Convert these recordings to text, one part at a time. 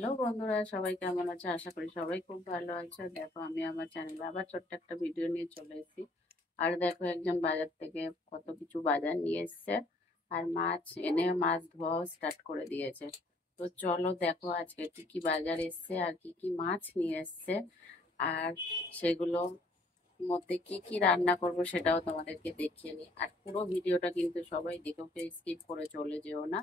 Hello বন্ধুরা, সবাই কেমন আছে? আশা করি সবাই খুব ভালো আছে। দেখো, আমি আমার চ্যানেলে আবার ছোট্ট একটা ভিডিও নিয়ে চলে এসেছি। আর দেখো, একজন বাজার থেকে কত কিছু বাজার নিয়ে এসছে আর মাছ এনে মাছ ধোয়াও স্টার্ট করে দিয়েছে। তো চলো দেখো আজকে কি কি বাজার এসছে আর কি কি মাছ নিয়ে এসছে, আর সেগুলো মধ্যে কি কি রান্না করব সেটাও তোমাদেরকে দেখিয়ে নিই। আর পুরো ভিডিওটা কিন্তু সবাই দেখো, স্কিপ করে চলে যেও না,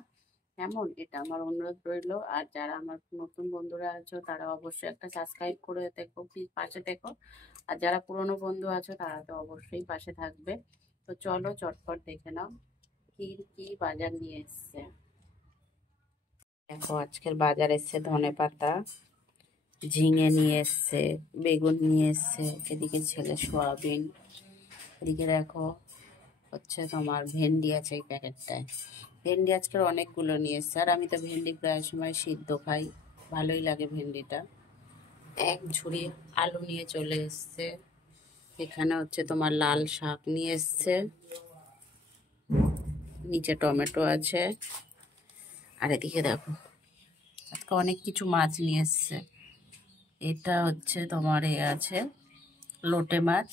কেমন? এটা আমার অনুরোধ রইলো। আর যারা আমার নতুন বন্ধুরা আছো তারা অবশ্যই একটা সাবস্ক্রাইব করে দেখো, প্লিজ পাশে দেখো। আর যারা পুরনো বন্ধু আছো তারা তো অবশ্যই পাশে থাকবে। তো চলো চটপট দেখে নাও কি কি বাজার নিয়ে এসছে। দেখো, আজকের বাজার এসছে ধনেপাতা, ঝিঙে নিয়ে এসছে, বেগুন নিয়ে এসছে, এদিকে ছেলে সোয়াবিন, এদিকে দেখো হচ্ছে তোমার ভেন্ডি আছে এই প্যাকেটটায়। ভেন্ডি আজকের অনেকগুলো নিয়ে এসছে, আর আমি তো ভেন্ডি প্রায় সময় সিদ্ধ খাই, ভালোই লাগে ভেন্ডিটা। এক ঝুড়ি আলু নিয়ে চলে এসছে। এখানে হচ্ছে তোমার লাল শাক নিয়ে এসছে, নিচে টমেটো আছে। আর এদিকে দেখো আজকে অনেক কিছু মাছ নিয়ে এসছে। এটা হচ্ছে তোমার আছে লোটে মাছ,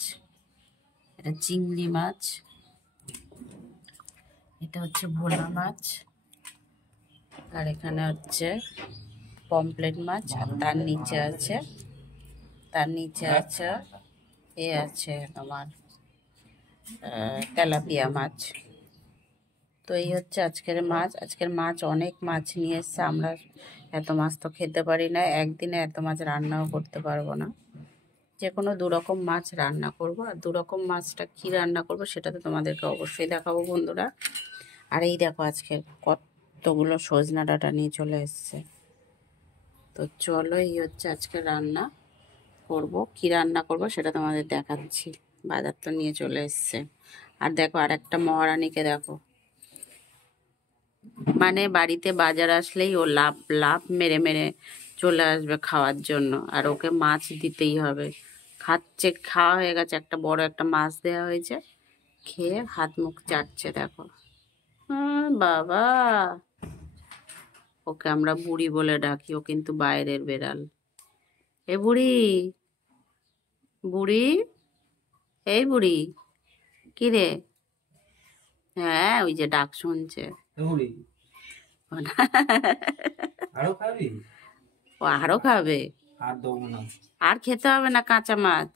এটা চিংড়ি মাছ, এটা হচ্ছে ভোলা মাছ, আর এখানে হচ্ছে পমপ্লেট মাছ। আর তার নিচে আছে আছে তোমার তেলাপিয়া মাছ। তো এই হচ্ছে আজকের মাছ অনেক মাছ নিয়ে এসছে। আমরা এত মাছ তো খেতে পারি না, একদিনে এত মাছ রান্নাও করতে পারবো না। যে কোনো দুরকম মাছ রান্না করব, আর দুরকম মাছটা কি রান্না করব সেটা তো তোমাদেরকে অবশ্যই দেখাবো বন্ধুরা। আর এই দেখো আজকে কতগুলো সজনা ডাঁটা নিয়ে চলে এসছে। তো চলো, এই হচ্ছে আজকে রান্না করব। কি রান্না করব সেটা তোমাদের দেখাচ্ছি। বাজার তো নিয়ে চলে এসছে। আর দেখো, আর একটা মহারানীকে দেখো, মানে বাড়িতে বাজার আসলেই ও লাভ লাভ মেরে মেরে চলে আসবে খাওয়ার জন্য, আর ওকে মাছ দিতেই হবে। খাওয়া হয়ে গেছে, একটা বড় একটা মাছ দেওয়া হয়েছে, খেয়ে হাত মুখ চাটছে দেখো। বাবা, ওকে আমরা বুড়ি বলে ডাকি, ও কিন্তু বাইরের বেড়াল। এ বুড়ি, বুড়ি, এই বুড়ি, কি রে? হ্যাঁ, ওই যে ডাক শুনছে। ও আরো খাবে, আর খেতে হবে না কাঁচা মাছ,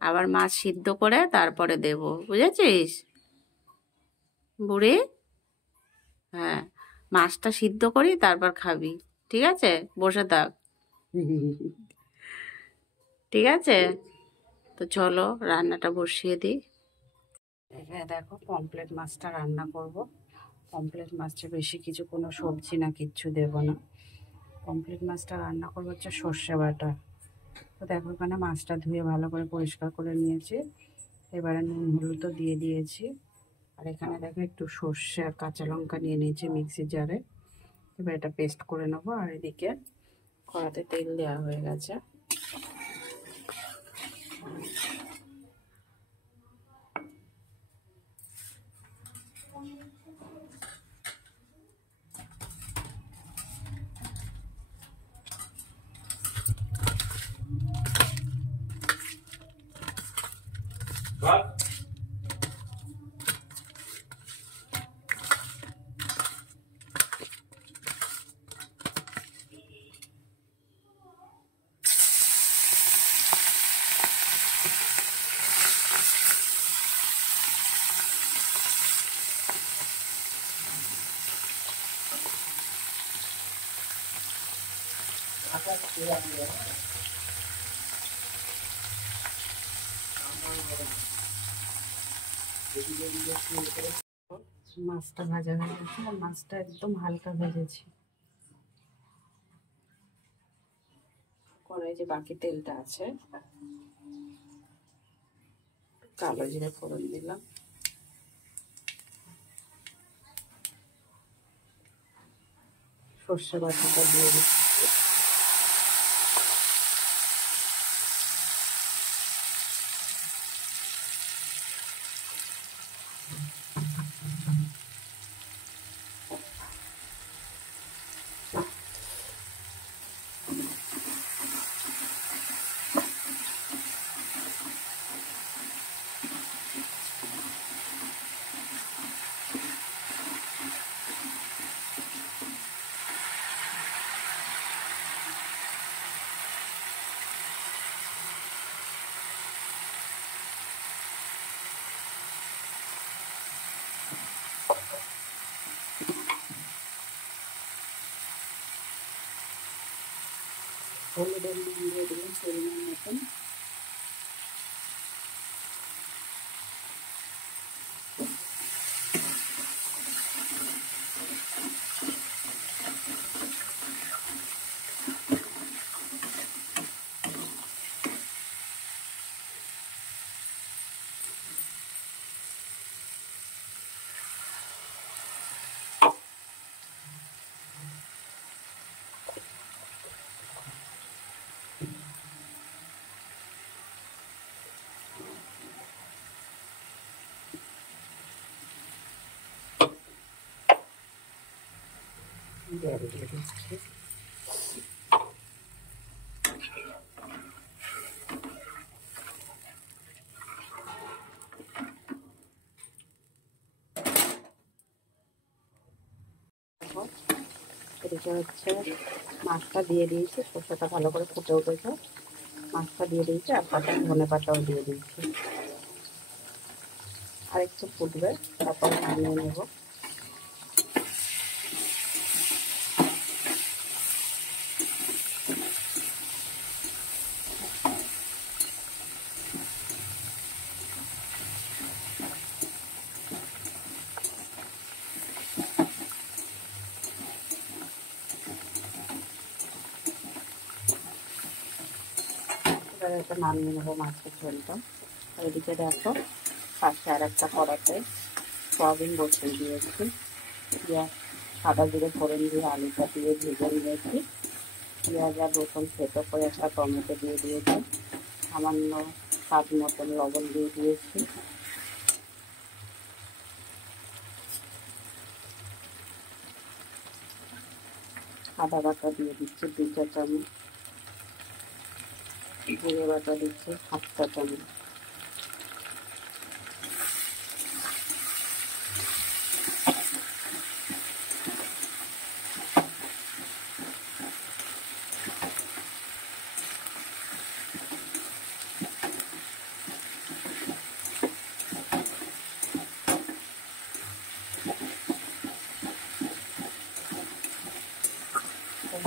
আবার মাছ সিদ্ধ করে তারপরে দেব, বুঝেছিস বুড়ি? হ্যাঁ, মাছটা সিদ্ধ করি তারপর খাবি, ঠিক আছে? বসে থাক। ঠিক আছে, তো চলো রান্নাটা বসিয়ে দিই। এখানে দেখো পমপ্লেট মাছটা রান্না করব। পমপ্লেট মাছটা বেশি কিছু কোনো সবজি না, কিচ্ছু দেব না। পমপ্লেট মাছটা রান্না করবো হচ্ছে সর্ষে বাটা। তো দেখো, এখানে মাছটা ধুয়ে ভালো করে পরিষ্কার করে নিয়েছি। এবারে নুন হলুদও দিয়ে দিয়েছি। আর এখানে দেখো একটু সর্ষে আর কাঁচা লঙ্কা নিয়ে নিয়েছি মিক্সি জারে। এবার এটা পেস্ট করে নেবো। আর এদিকে কড়াতে তেল দেওয়া হয়ে গেছে। মাছটা ভাজা হয়ে গেছে, আর মাছটা একদম হালকা ভেজেছি। কড়াই যে বাকি তেলটা আছে, কালো জিরে ফোড়ন দিলাম, সর্ষে বাটাটা দিয়ে দিচ্ছি। হলুদের নুন দিয়ে দিলাম পরিমাণ মতন। দিয়ে দিচ্ছি এদিকে হচ্ছে মাছটা দিয়ে দিয়েছি, সরষেটা ভালো করে ফুটে উঠেছে, মাছটা দিয়ে দিয়েছি আর পাতা ধনে পাতাও দিয়ে দিয়েছি। আর একটু ফুটবে, তারপর নামিয়ে নেব। এবারে এটা নামিয়ে নেবো মাছের ঝোলটা। আর এদিকে দেখো পাশে আর একটা কড়াতে সয়াবিন বসিয়ে দিয়েছি, পেঁয়াজ সাদা জিরে ফোড়ন দিয়ে আলুটা দিয়ে ভেজে নিয়েছি। পেঁয়াজ আর রসুন থেতো করে একটা টমেটো দিয়ে দিয়েছি, সামান্য স্বাদ মতন লবণ দিয়ে দিয়েছি। আদা বাটা দিয়ে দিচ্ছি 2 চা চামচ, জিরে বাটা দিচ্ছি 1/2 চা চামচ।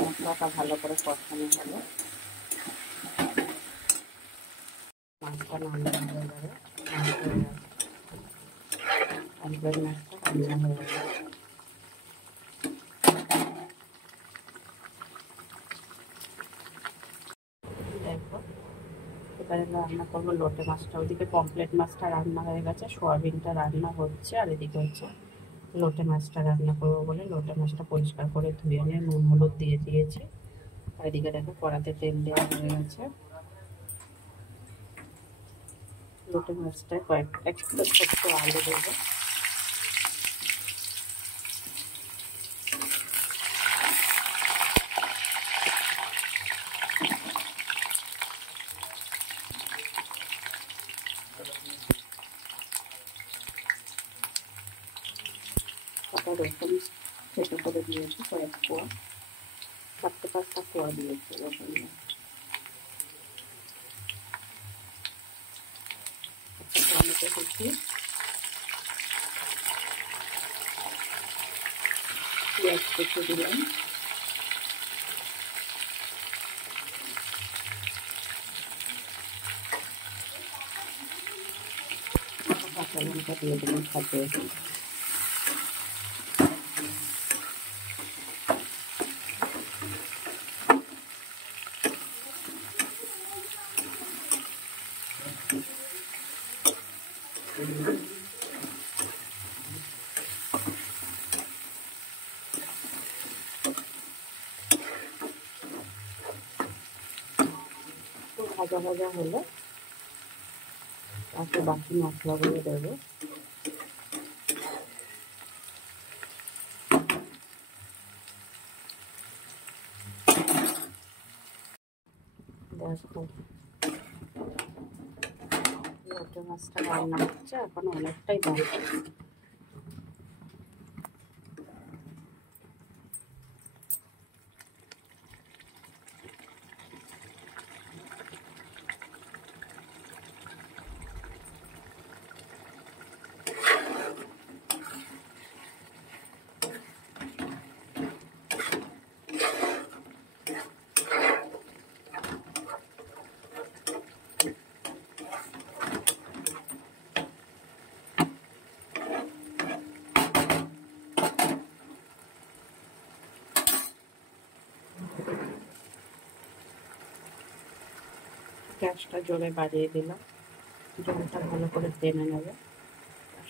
মশলাটা ভালো করে কষানো হলো, মাছটা নামিয়ে হয়ে যাবে। মাছটা রান্না হয়ে গেছে। দেখো এবারে রান্না করবো লোটে মাছটা। ওইদিকে পমফ্রেট মাছটা রান্না হয়ে গেছে, সোয়াবিনটা রান্না হচ্ছে, আর এদিকে হচ্ছে লোটে মাছটা রান্না করবো বলে লোটে মাছটা পরিষ্কার করে ধুয়ে নিয়ে নুন হলুদ দিয়ে দিয়েছি। আর এদিকে দেখো কড়াতে তেল দেওয়া হয়ে গেছে। লোটে মাছটায় একটা ছোট্ট আলু দেবো, কাটা রসুন থেতো করে দিয়েছি কয়েক কোয়া, 4-5টা কোয়া দিয়েছি রসুন। টমেটো কুচি, পেঁয়াজ কুচি দিলাম, কাঁচা লঙ্কা দিয়ে দিলাম সাথে। ভাজা ভাজা হলে তারপর বাকি মশলাগুলো দেবো। দেখো লোটে মাছটা রান্না হচ্ছে, এখন অনেকটাই বাকি। গ্যাসটা জোরে বাড়িয়ে দিলাম, জলটা ভালো করে টেনে নেবে।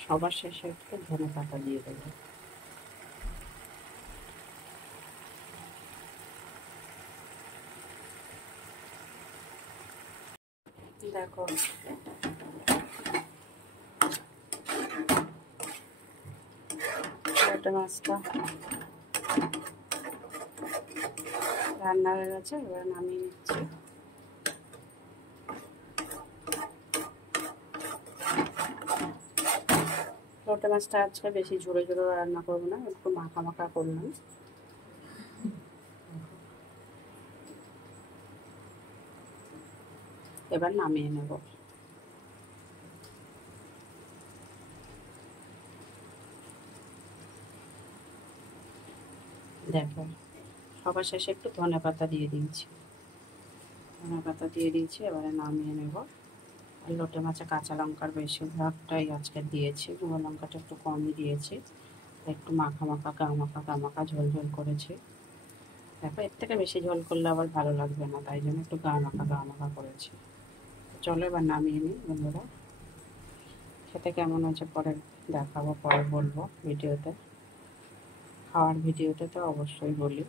সবার শেষে একটু ধনে পাতা দিয়ে দেবো। দেখো লোটে মাছটা রান্না হয়ে গেছে, এবার নামিয়ে নিচ্ছি। লোটে মাছটা আজকে বেশি ঝোড়ো ঝোড়ো রান্না করবো না, একটু মাখা মাখা করলাম। এবার নামিয়ে নেব। দেখো সবার শেষে একটু ধনে পাতা দিয়ে দিয়েছি, এবারে নামিয়ে নেব। আর লোটে মাছে কাঁচা লঙ্কার বেশিরভাগটাই আজকে দিয়েছি, গুঁড়ো লঙ্কাটা একটু কমই দিয়েছি। একটু মাখা মাখা গা মাখা ঝোল ঝোল করেছি। দেখো এর থেকে বেশি ঝোল করলে আবার ভালো লাগবে না, তাই জন্য একটু গা মাখা করেছি। চলো এবার নামিয়ে নিই বন্ধুরা। খেতে কেমন হয়েছে পরে দেখাবো, পরে বলবো ভিডিওতে, খাওয়ার ভিডিওতে তো অবশ্যই বলি।